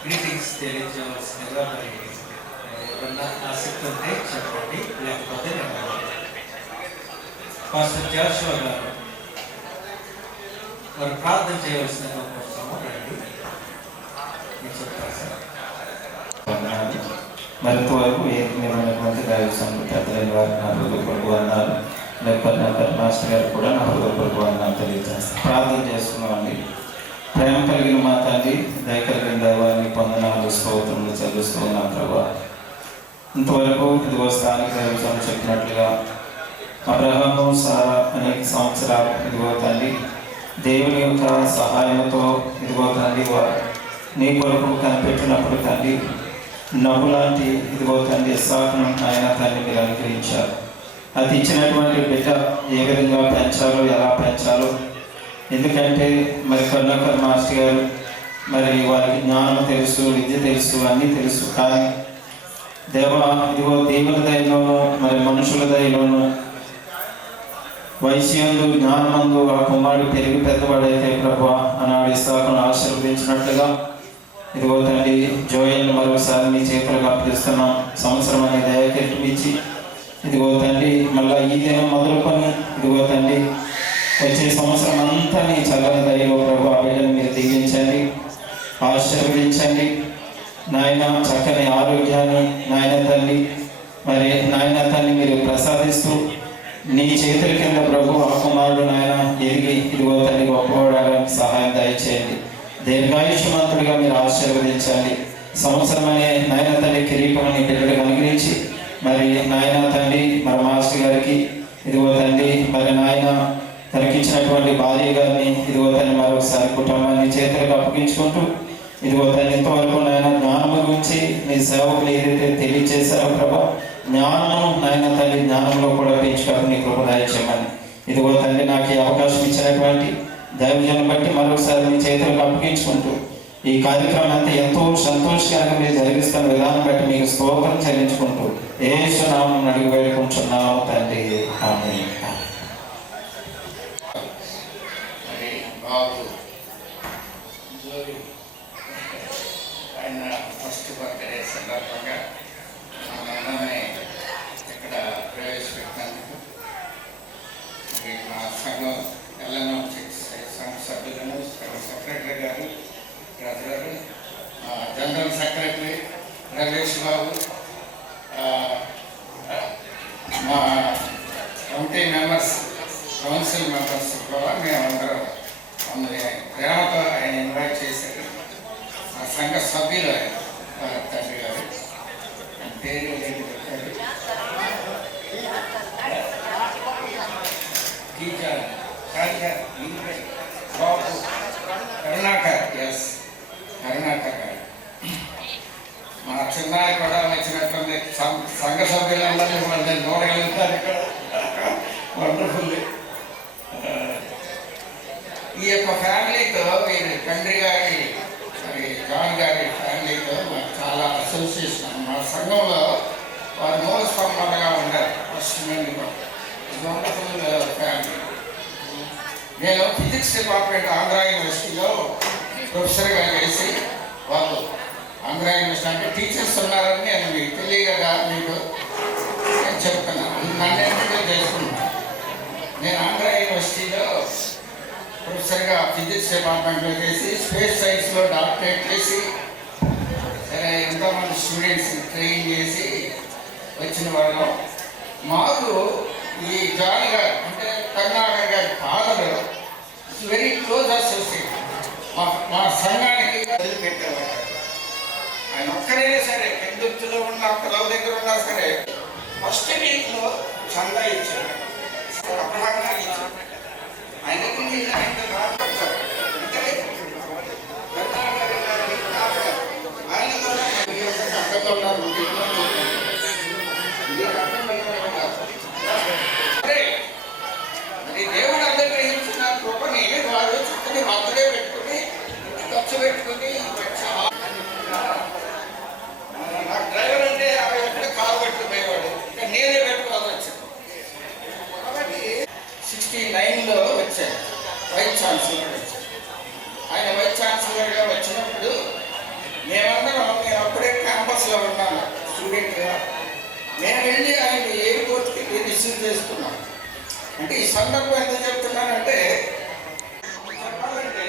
గ్రీటింగ్స్ తెలియజేయవలసినగా మరి ఎవరన్నా ఆసక్తి ఉంటే చెప్పండి, లేకపోతే నేను పాస్టర్ జాషువా గారు వారు ప్రార్థన చేయవలసిన కోసము రండి మీరు చెప్తారు సార్. మరింతవరకు ఏకమైనటువంటి దైవ సంఘ పెద్దలైన వారికి నా హృదయపూర్వక వందనాలు. లేకపోతే మాస్టర్ గారు కూడా నా హృదయపూర్వక వందనాలు తెలియజేస్తాను. ప్రార్థన చేసుకున్నామండి. ప్రేమ కలిగిన మా తండ్రి, దయ కలిగిన దైవాన్ని పొందనాలు స్తోత్రములు చెల్లిస్తూ ఉన్నాం ప్రభా. ఇంతవరకు ఇదిగో స్థానిక దైవజనం చెప్పినట్లుగా అబ్రహాము సారా అనేక సంవత్సరాలు ఇదిగో తండ్రి దేవుని యొక్క సహాయంతో ఇదిగో తండ్రి నీ కొరకు కనిపెట్టినప్పుడు తండ్రి నవ్వు లాంటి ఇదిగో తండ్రి ఇస్సాకును ఆయన తండ్రి మీరు అనుగ్రహించారు. అది ఇచ్చినటువంటి బిడ్డ ఏ విధంగా పెంచాలో, ఎలా పెంచాలో, ఎందుకంటే మరి కరుణాకర్ మాస్టర్ గారు మరి వారికి జ్ఞానం తెలుసు, విద్య తెలుసు, అన్నీ తెలుసు. కానీ ఇదిగో దేవుని దయలోను మరి మనుషుల దయలోను వయస్యందు జ్ఞానమందు ఆ కుమారుడు పెరిగి పెద్దవాడైతే ప్రభు అనాడు ఇస్సాకును ఆశీర్వదించినట్లుగా ఇదిగో తండ్రి జోయల్ని మరోసారి మీ చేతులకు అప్పగిస్తున్నాం. సంవత్సరం అనే దయకెట్టు ఇచ్చి ఇదిగో తండ్రి మళ్ళీ ఈ దినం మొదలుకొని ఇదిగో తండ్రి వచ్చే సంవత్సరం అంతా నీ చల్లని దయలో ప్రభు ఆ బిడ్డను మీరు దీవించండి, ఆశీర్వదించండి నాయన. చక్కని ఆరోగ్యాన్ని నాయన తల్లి మరి నాయన తల్లి మీరు ప్రసాదిస్తూ నీ చేతుల కింద ప్రభు ఆ కుమారుడు నాయన ఎదిగి ఇదిగో తల్లి గొప్పవాడడానికి సహాయం దయచేయండి. దీర్ఘాయుష్మంతుడిగా మీరు ఆశీర్వదించండి. సంవత్సరం అనే నాయన తల్లి కిరీటాన్ని బిడ్డలకు అనుగ్రహించి మరి నాయన తండ్రి మరి మాస్టర్ గారికి ఇదిగో తండ్రి మరి నాయన తనకిచ్చినటువంటి భార్య గారిని ఇదిగో తండ్రి మరొకసారి కుటుంబాన్ని చేతులకు అప్పగించుకుంటూ ఇదిగో తండ్రి ఇంతవరకు నాయన జ్ఞానము గురించి మీ సేవకులు ఏదైతే తెలియజేశారో ప్రభా జ్ఞానము నాయన తల్లి జ్ఞానంలో కూడా పెంచుకొని నీ కృప దయచేయమని ఇదిగో తండ్రి నాకు ఈ అవకాశం ఇచ్చినటువంటి దైవజనం బట్టి మరొకసారి మీ చేతులకు అప్పగించుకుంటూ ఈ కార్యక్రమం అంతా ఎంతో సంతోషకరంగా మీరు జరిగిస్తున్న విధానం బట్టి మీకు స్తోత్రం చెల్లించుకుంటూ యేసు నామమున అడిగి వేడుకుంటున్నాము తండ్రి, ఆమేన్. ఆయన ఫస్ట్ బర్త్డే సందర్భంగా మా నాన్నని ఇక్కడ ప్రవేశపెట్టినందుకు మా సంఘం ఎల్ఎన్ఎం సంఘ సభ్యులను సెక్రటరీ గారు, treasurer, general secretary Ramesh Babu, మా కమిటీ మెంబర్స్, కౌన్సిల్ మెంబర్స్ కూడా మేమందరం ప్రేమతో ఆయన ఇన్వైట్ చేశారు. మా సంఘ సభ్యులు తండ్రి గారు పేరు టీచర్ బాబు కరుణాకర్, ఎస్ కరుణాకర్ గారు. మా చిన్నారి కూడా వచ్చినటువంటి సంఘ సభ్యులందరినీ వాళ్ళు చూడగలుగుతారు ఇక్కడ. వండర్ఫుల్. ఈ యొక్క ఫ్యామిలీతో వీరి తండ్రి గారి మరి జాన్ గారి ఫ్యామిలీతో మాకు చాలా అసోసియేషన్. మా సంఘంలో వారు మూల స్తంభాలుగా ఉండారు ఫస్ట్ నుండి. Wonderful family. నేను ఫిజిక్స్ డిపార్ట్మెంట్ ఆంధ్ర యూనివర్సిటీలో ప్రొఫెసర్గా చేసి వాళ్ళు ఆంధ్ర యూనివర్సిటీ అంటే టీచర్స్ ఉన్నారని నేను మీకు తెలియగా మీకు నేను చెప్తున్నాను. నన్ను చేసుకున్నాను. నేను ఆంధ్ర యూనివర్సిటీలో ప్రొఫెసర్గా ఫిజిక్స్ డిపార్ట్మెంట్లో చేసి స్పేస్ సైన్స్లో డాక్టరేట్ చేసి ఎంతోమంది స్టూడెంట్స్ని ట్రైన్ చేసి వచ్చిన వాళ్ళు. మాకు ఈ జాన్ గారు అంటే కరుణాకర్ గారి ఫాదర్ వెరీ క్లోజ్ అసోసియేట్. మా సంఘానికి వదిలిపెట్టేవారు. ఆయన ఒక్కరైనా సరే పెద్దొచ్చులో ఉన్న పిల్లల దగ్గర ఉన్నా సరే ఫస్ట్ వీక్లో చందా ఇచ్చారు, అబ్రహాం ఇచ్చారు. ఆయన దేవుడు అనుగ్రహించిన కృపని వారు చుట్టూ మద్దలే పెట్టుకుని ఖర్చు పెట్టుకుని నాకు డ్రైవర్ అంటే ఎక్కడ కారు పెట్టుకుపోయేవాడు, ఇంకా నేనే పెట్టుకోవాల్సి వచ్చింది. కాబట్టి 69లో వచ్చాను వైస్ ఛాన్సలర్ వచ్చాను. ఆయన వైస్ ఛాన్సలర్గా వచ్చినప్పుడు మేమందరం నేను అప్పుడే క్యాంపస్లో ఉన్నాను స్టూడెంట్గా. నేను వెళ్ళి ఆయన ఎయిర్పోర్ట్కి రిసీవ్ చేసుకున్నాను. అంటే ఈ సందర్భం ఎందుకు చెప్తున్నానంటే చెప్పాలంటే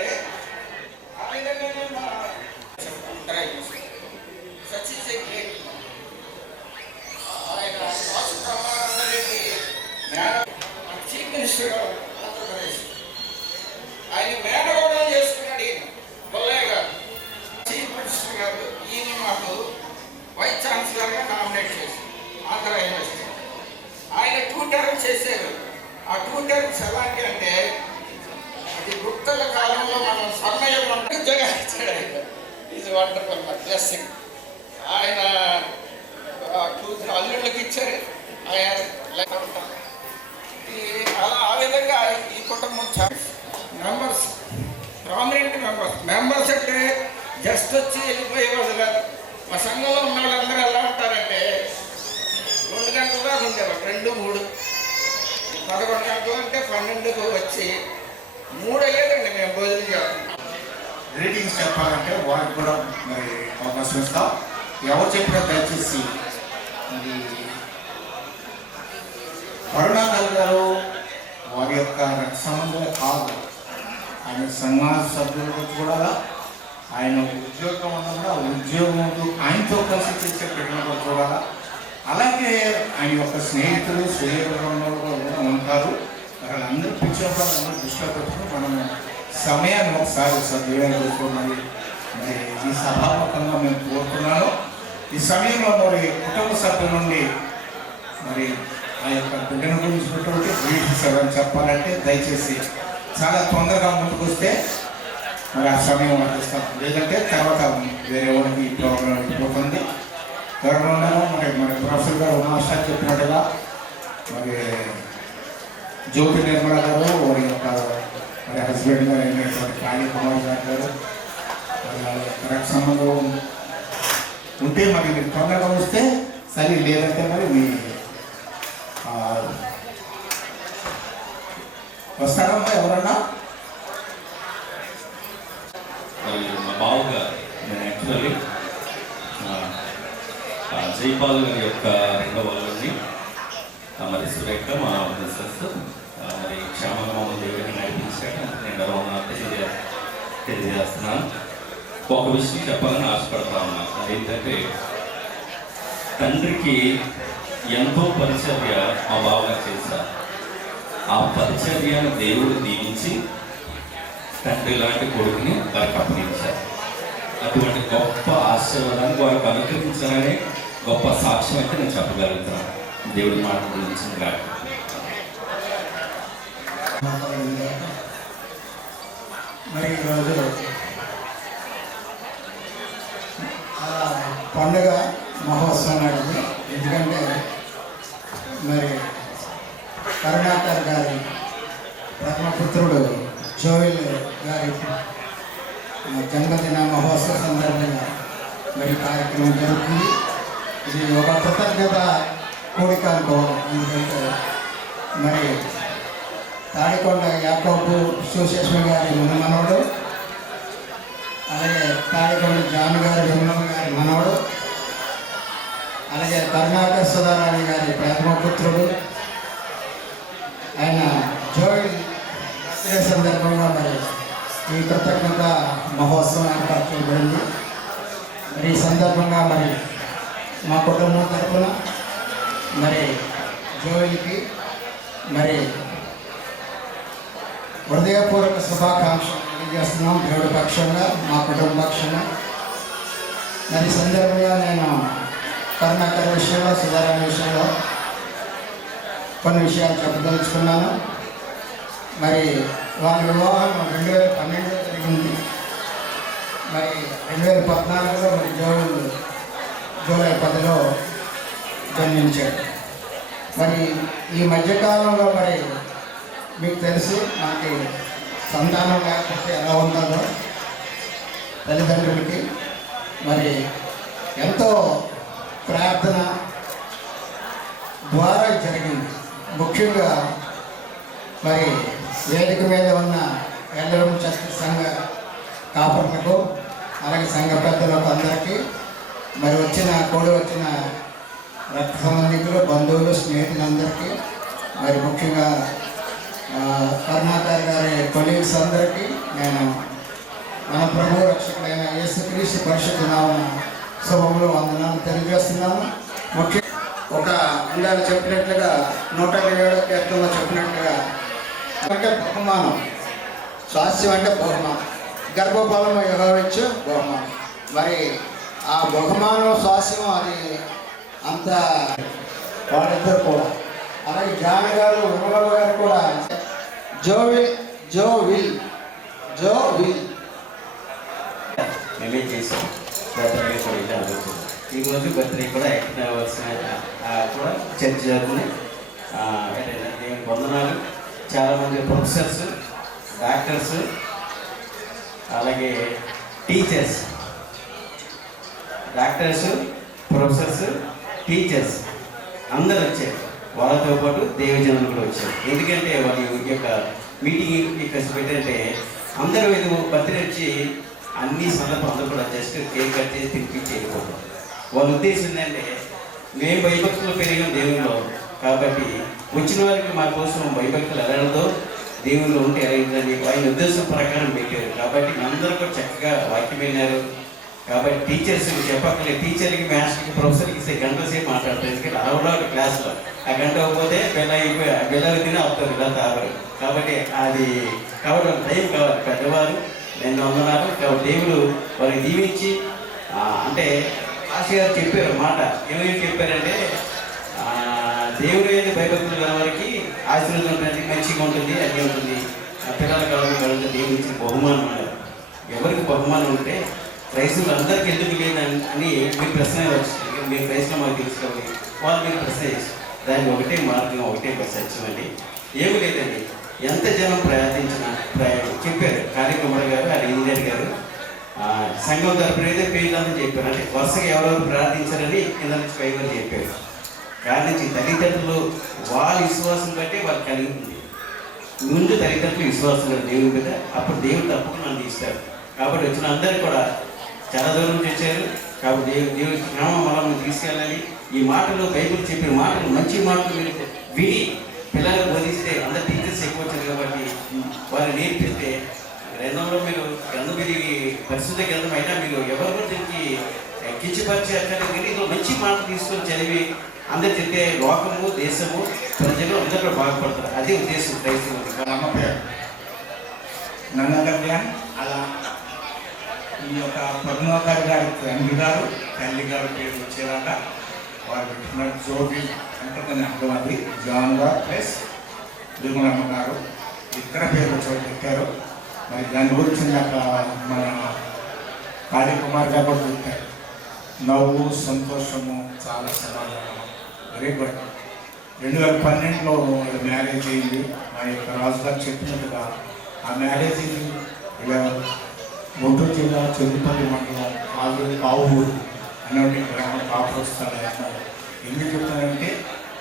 ఆ విధంగానే మా ఆయన చీఫ్ మినిస్టర్ ఆంధ్రప్రదేశ్ ఆయన మేనగోడలు చేసుకున్నాడు. ఈయన గారికి ఎలాంటి అంటే అది గుప్తల కాలంలో మనం స్వర్ణయుగం ఉద్యోగాలు ఇచ్చాడు. ఇది వండర్ఫుల్ బ్లెస్సింగ్. ఆయన కూతురు అల్లుళ్ళకి ఇచ్చారు. ఆయన అలా ఆ విధంగా ఈ కుటుంబం మెంబర్స్, ప్రామినెంట్ మెంబర్స్ అంటే జస్ట్ వచ్చి వెళ్ళిపోయేవాళ్ళు కాదు. మా సంఘంలో ఉన్న వాళ్ళందరూ ఎలా ఉంటారంటే 2 గంటల దాకా ఉండేవాళ్ళు, 2, 3, 11 గంటలు అంటే 12కు వచ్చి 3 అయ్యేదండి మేము భోజనం చేస్తాం. గ్రీటింగ్స్ చెప్పాలంటే వారికి కూడా మరి అవకాశం ఇస్తాం. ఎవరు చెప్పినా దయచేసి మరి కరుణాకర్ గారు వారి యొక్క రక్త సంబంధమే కాదు, ఆయన సంఘ సభ్యులకు కూడా ఆయన ఉద్యోగం ఉన్నా కూడా ఉద్యోగంతో ఆయనతో కలిసి చేసే పెట్టిన చూడాలా. అలాగే ఆయన యొక్క స్నేహితులు స్నేహితులు కూడా ఉంటారు. వాళ్ళందరూ పిచ్చినప్పుడు అందరూ దృష్టిలో పెట్టుకుని మనం సమయాన్ని ఒకసారి సద్వినియోగం చేసుకోమని మరి ఈ సభాముఖంగా మేము కోరుతున్నాను. ఈ సమయంలో మరి కుటుంబ సభ్యుల నుండి మరి ఆ యొక్క బిడ్డను గురించినటువంటి గ్రీటింగ్స్ ఎవరైనా చెప్పాలంటే దయచేసి చాలా తొందరగా ముందుకు వస్తే మరి ఆ సమయం ఇస్తాం. లేదంటే తర్వాత వేరే వాళ్ళకి ప్రోగ్రాం అయిపోతుంది. ఎవరైనా మరి ప్రొఫెసర్ గారు మాస్టర్ చెప్పినట్టుగా మరి జ్యోతి నిర్మల గారు వారి యొక్క మరి హస్బెండ్ గారు అయినటువంటి కాళీ కుమార్ గారు మరి కరెక్ట్ సంబంధం ఉంటే మరి మీరు తొందరగా వస్తే సరే, లేదంటే మరి మీ వస్తారమ్మా ఎవరన్నా. మరి మా బావగారు నేను యాక్చువల్లీ జైపాల్ గారి యొక్క 2వ వాళ్ళని మరి సురేఖ మా మిస్సెస్ మరి క్షేమంగా మమ్మల్ని దేవుడికి నడిపించాడు. నేను తెలియజేస్తున్నాను. ఒక విషయం చెప్పాలని ఆశపడతా ఉన్నాను. అదేంటంటే తండ్రికి ఎంతో పరిచర్య మా బావగారు చేశారు. ఆ పరిచర్యను దేవుడు దీవించి తండ్రి లాంటి కొడుకుని వారికి అప్పగించారు. అటువంటి గొప్ప ఆశీర్వాదాన్ని వారికి అనుగ్రహించాలనే గొప్ప సాక్ష్యం అయితే నేను చెప్పగలుగుతాను. దేవుడి మాట గురించి మరి ఈరోజు పండుగ మహోత్సవం నాటిది. ఎందుకంటే మరి కరుణాకర్ గారి ప్రథమ పుత్రుడు జోయల్ గారి జన్మదిన మహోత్సవ సందర్భంగా మరి కార్యక్రమం జరుగుతుంది. ఇది ఒక కృతజ్ఞత కోరిక అనుకోవడం. ఎందుకంటే మరి తాడికొండ యాకోబు శివశేషుల గారి మనవడు, అలాగే తాడికొండ జాన్ గారి గారి మనవడు, అలాగే కరుణాకర్ సుధారాణి గారి ప్రథమ పుత్రుడు ఆయన జోయల్ బర్త్డే సందర్భంగా మరి ఈ కృతజ్ఞత మహోత్సవం ఏర్పాటు చేయబడింది. మరి ఈ సందర్భంగా మరి మా కుటుంబం తరఫున మరి జోయల్కి మరి హృదయపూర్వక శుభాకాంక్షలు తెలియజేస్తున్నాం. దేవుడి పక్షంగా మా కుటుంబ పక్షంగా మరి సందర్భంగా నేను కరుణాకర్ విషయంలో సుధారాణి విషయంలో కొన్ని విషయాలు చెప్పదలుచుకున్నాను. మరి వాళ్ళ వివాహం 2012లో జరిగింది. మరి 2014లో మరి జూలై 10లో జన్మించాడు. మరి ఈ మధ్యకాలంలో మరి మీకు తెలుసు మనకి సంతానం లేకపోతే ఎలా ఉంటుందో తల్లిదండ్రులకి. మరి ఎంతో ప్రార్థన ద్వారా జరిగింది. ముఖ్యంగా మరి వేదిక మీద ఉన్న ఎల్లరం చర్చ్ సంఘ కాపర్లకు, అలాగే సంఘ పెద్దలకు అందరికీ, మరి వచ్చిన రక్త సంబంధికులు, బంధువులు, స్నేహితులందరికీ, మరి ముఖ్యంగా కరుణాకర్ గారి కొలీగ్స్ అందరికీ నేను మన ప్రభు రక్షకుడైన యేసుక్రీస్తు పరిశుద్ధ నామమున శుభములు వందనాలు తెలియజేస్తున్నాను. ముఖ్య ఒక ఇందాక చెప్పినట్లుగా 127వ కీర్తనలో చెప్పినట్లుగా అంటే బహుమానం, స్వాస్థ్యం అంటే బహుమానం, గర్భఫలము యెహోవా ఇచ్చు బహుమానం. మరి ఆ బహుమానం స్వాస్థ్యం అది అంత వాళ్ళిద్దరు కూడా, అలాగే జాన్ గారు, విమలమ్మ గారు కూడా జోవిల్ మేమే చేసాం బర్త్డే కూడా ఇలా ఆలోచన. ఈరోజు బర్త్డే కూడా యాక్టివ్ అవ్వాల్సిన కూడా చర్చ జరుగుతున్నాయి. దేవుని వందనాలు. చాలామంది ప్రొఫెసర్స్, డాక్టర్స్, అలాగే టీచర్స్, టీచర్స్ అందరూ వచ్చారు. వాళ్ళతో పాటు దేవజనులు కూడా వచ్చారు. ఎందుకంటే వాళ్ళ యొక్క మీటింగ్ ఇక్కడ పెట్టంటే అందరూ ఇది బర్త్డే వచ్చి అన్ని సందర్భం అందరూ కూడా జస్ట్ కేక్ కట్ చేసి తినిపించి వెళ్ళిపోతాం. వాళ్ళ ఉద్దేశం ఏంటంటే మేము భయభక్తులు పెరిగిన దేవుల్లో కాబట్టి వచ్చిన వారికి మా కోసం భయభక్తులు ఎలాగో దేవుళ్ళు ఉంటే ఎలాగని ఆయన ఉద్దేశం ప్రకారం పెట్టారు. కాబట్టి అందరూ కూడా చక్కగా వాక్యం విన్నారు. కాబట్టి టీచర్స్ చెప్పక్కర్లేదు. టీచర్కి, మాస్టర్కి, ప్రొఫెసర్కి ఇస్తే గంట సేపు మాట్లాడతారు. ఎందుకంటే అరవలో క్లాస్లో ఆ గంట అవ్వకపోతే పిల్లలు తిని అవుతారు ఇలా తాగరు. కాబట్టి అది కావడం టైం కావాలి. పెద్దవారు 2 వందనాలు. కాబట్టి దేవుడు వారికి దీవించి అంటే ఆశ గారు చెప్పారు మాట. ఏమేమి చెప్పారంటే దేవుడు ఏది భయభక్తులు గల వారికి ఆశీర్వాదం ఉంటుంది, మంచిగా ఉంటుంది, అన్నీ ఉంటుంది. పిల్లల కాలంలో దేవుడు ఇచ్చిన బహుమానం అన్నారు. ఎవరికి బహుమానం ఉంటే క్రైస్తవులు అందరికీ ఎందుకు లేదని అని మీరు ప్రశ్న వచ్చింది. మీరు క్రైస్తవ మాకు తెలుసుకోవాలి. వాళ్ళు మీరు ప్రశ్న చేస్తారు. దానికి ఒకటే మార్గం, ఒకటే సత్యం అండి. ఏమి లేదండి. ఎంత జనం ప్రయత్నించిన చెప్పారు. కార్యక్రమాలు గారు, అది ఇంజనీర్ గారు సంఘం తరపున అయితే పేర్లని చెప్పారు. అంటే వరుసగా ఎవరెవరు ప్రార్థించారని కింద నుంచి పైగా చెప్పారు. దాని నుంచి తల్లిదండ్రులు వాళ్ళ విశ్వాసం బట్టే వాళ్ళు కలిగి ఉంది. ముందు తల్లిదండ్రులు విశ్వాసం లేదు దేవుడి మీద, అప్పుడు దేవుడు తప్పకుండా నన్ను తీస్తారు. కాబట్టి వచ్చిన అందరూ కూడా చాలా దూరం నుంచి వచ్చారు. కాబట్టి దేవుడి నామం మనం తీసుకెళ్ళాలి. ఈ మాటలు బైబిల్ చెప్పిన మాటలు, మంచి మాటలు మీరు విని పిల్లలకు బోధిస్తే అందరు టీచర్స్ ఎక్కువ వచ్చారు కాబట్టి వారు నేర్పిస్తే గ్రంథంలో మీరు గ్రంథం మీరు పరిశుద్ధ గ్రంథం అయినా మీరు ఎవరి గురించి కించపరిచే అక్కడికి ఇదో మంచి మాటలు తీసుకొని చదివి అందరు చెప్తే లోకము, దేశము, ప్రజలు అందరూ బాగుపడతారు. అదే ఉద్దేశం క్రైస్తవులు. నన్నకళ్యాణ్ అలా ఈ యొక్క పద్మాకర్ గారి తండ్రి గారు, తల్లి గారు పేరు వచ్చేలాగా వారు పెట్టిన జోబి అంటదని అర్థం. అది జాన్ గారు ప్లస్ దిగుమలమ్మ గారు ఇద్దరు పేరు చోటు పెట్టారు. మరి దాని గురించి నాకు మన కాళీకుమార్ గారు కూడా చెప్పారు. నవ్వు, సంతోషము, చాలా సమాధానం. Very good. 2012లో మ్యారేజ్ అయింది. మా యొక్క రాజుగారు చెప్పినట్టుగా ఆ మ్యారేజ్ ఇలా గుంటూరు జిల్లా చెందుపల్లి మండలం కావుమూరు అన్నటువంటి గ్రామం కాపురస్తాను. ఎందుకు చెప్తానంటే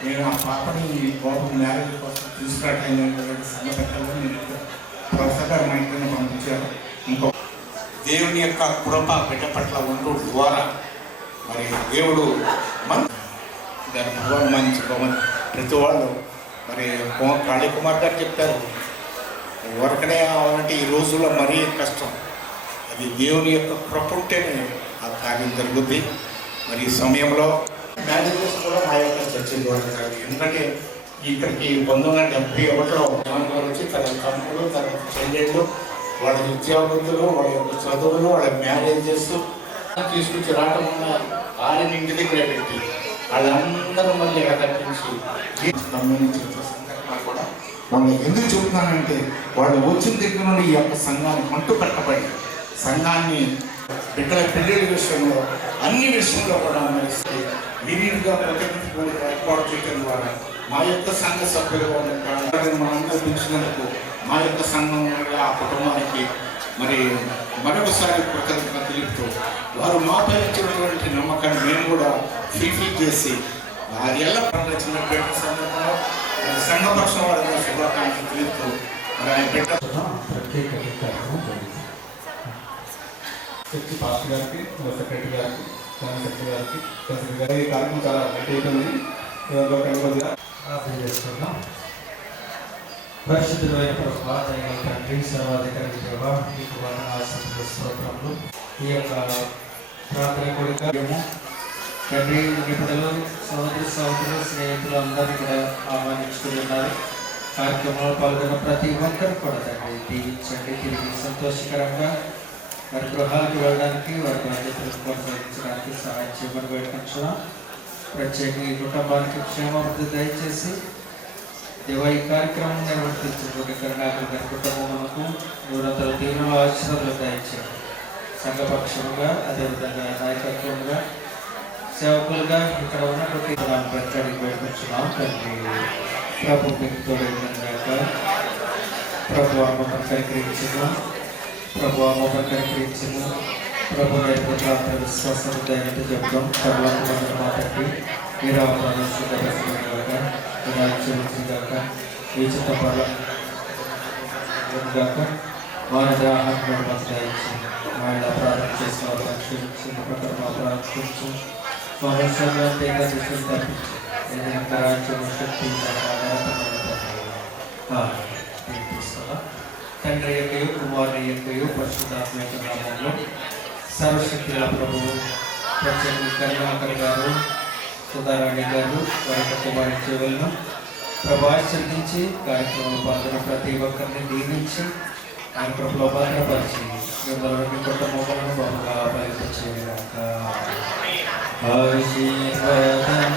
నేను ఆ పాపని బాబు మ్యారేజ్ కోసం తీసుకురావడానికి సంఘటనలో నేను వరుసగా మా ఇంటిని పంపించాను. ఇంకో దేవుని యొక్క కృప బిడ్డ పట్ల ఉంటూ ద్వారా మరి దేవుడు దాని భగవాన్ మంచుకోమని ప్రతి వాళ్ళు మరి కాళీకుమార్ గారు చెప్తారు. వర్కనే అవ్వాలంటే ఈ రోజుల్లో మరీ కష్టం. అది దేవుని యొక్క కృప ఉంటేనే ఆ కార్యం జరుగుద్ది. మరి ఈ సమయంలో మ్యారేజెస్ కూడా మా యొక్క చర్చల ద్వారా జరుగుతుంది. ఎందుకంటే ఇక్కడికి 1971లో జాన్ గారు వచ్చి తన తమ్ముడు, తన చెల్లెళ్ళు, వాళ్ళ విద్యావంతులు, వాళ్ళ యొక్క చదువులు, వాళ్ళ మ్యారేజెస్ తీసుకొచ్చి రావడం వల్ల ఆయన ఇంటి దగ్గర పెట్టి వాళ్ళందరూ మళ్ళీ కట్టించి కూడా వాళ్ళు ఎందుకు చెబుతున్నానంటే వాళ్ళు వచ్చిన దగ్గర నుండి ఈ యొక్క సంఘాన్ని మంటు కట్టబడి సంఘాన్ని బిడ్డల పెళ్ళిళ్ళ విషయంలో అన్ని విషయంలో కూడా మరి విరివిగా ప్రతినిధులు ఏర్పాటు చేయడం ద్వారా మా యొక్క సంఘ సభ్యులుగా మనందరూ పిలిచినందుకు మా యొక్క సంఘం ఆ కుటుంబానికి మరి మరొకసారి కృతజ్ఞత తెలుపుతూ వారు మాపై ఇచ్చినటువంటి నమ్మకాన్ని మేము కూడా ఫుల్ఫిల్ చేసి ఎలా చిన్నటువంటి సందర్భంలో సంఘపక్షం వారి శుభాకాంక్షలు తెలుపుతూ మరి ఆయన పెట్ట ప్రత్యేక చర్చి పాస్టర్ గారికి, సెక్రటరీ గారికి, సెక్రటరీ గారికి, ప్రెసిడెంట్ గారి ఈ కార్యక్రమం చాలా నెట్ అయిపోయింది. ప్రార్థన చేసుకుందాం. పరిశుద్ధులైన ప్రభువా, దైవ తండ్రి, సర్వాధికారి దేవా, మీకు వందనాలు, స్తోత్రములు. ఈ యొక్క ప్రార్థన కొడుకు తండ్రి నిపుణులు, సహోదరులు, స్నేహితులు అందరినీ కూడా ఆహ్వానించుకున్నారు. కార్యక్రమంలో పాల్గొన్న ప్రతి ఒక్కరు కూడా తండ్రి దీవించండి. తిరిగి సంతోషకరంగా వారి గృహాలకు వెళ్ళడానికి, వారి బాధ్యతలను కొనసాగించడానికి సహాయం చేయమని వేడుకుంటున్నాం. ప్రత్యేకంగా ఈ కుటుంబానికి క్షేమాభివృద్ధి దయచేసి దేవ ఈ కార్యక్రమం నిర్వర్తించే కాకులు గారి కుటుంబములకు దూరంతో తీవ్ర ఆశీర్వాదాలు దయచేయండి. సంఘపక్షముగా అదేవిధంగా నాయకత్వంగా సేవకులుగా ఇక్కడ ఉన్నటువంటి ప్రతికి పెట్టుకుంటున్నాం. తండ్రి ప్రభు మీకు తోడైందాక ప్రభు అమ్మకం కనికరించను, ప్రభు అమ్మకం కనికరించను, ప్రభు నేర్పుతున్న విశ్వాసం దయతో చెప్తాం. తర్వాత మనం మాట్లాడి మీరు ఆహ్వానించగా వినాయక ఈ చిత్తపాలన గాక వారి ఆహారం మాకు దయచేయండి. వాళ్ళ ప్రార్థన చేసిన వారు రక్షించిన ప్రకారం మా ప్రార్థించు మనుషులను దృష్టిని తప్పించు ఏదైనా రాజ్యం శక్తి తీసుకున్నా తండ్రి యొక్క కుమారుని యొక్క పరిశుద్ధాత్మ యొక్క నామంలో సర్వశక్తి ప్రభువు ప్రత్యేక కరుణాకర్ గారు సుధారాణి గారు వారి యొక్క కుమారి జీవులను ప్రభావించి కార్యక్రమంలో పాల్గొన్న ప్రతి ఒక్కరిని దీవించి ఆయన ప్రభులో భద్రపరిచి మిమ్మల్ని కుటుంబములను బహుగా బయలుపరిచేయగాక. ఆశీర్వాదం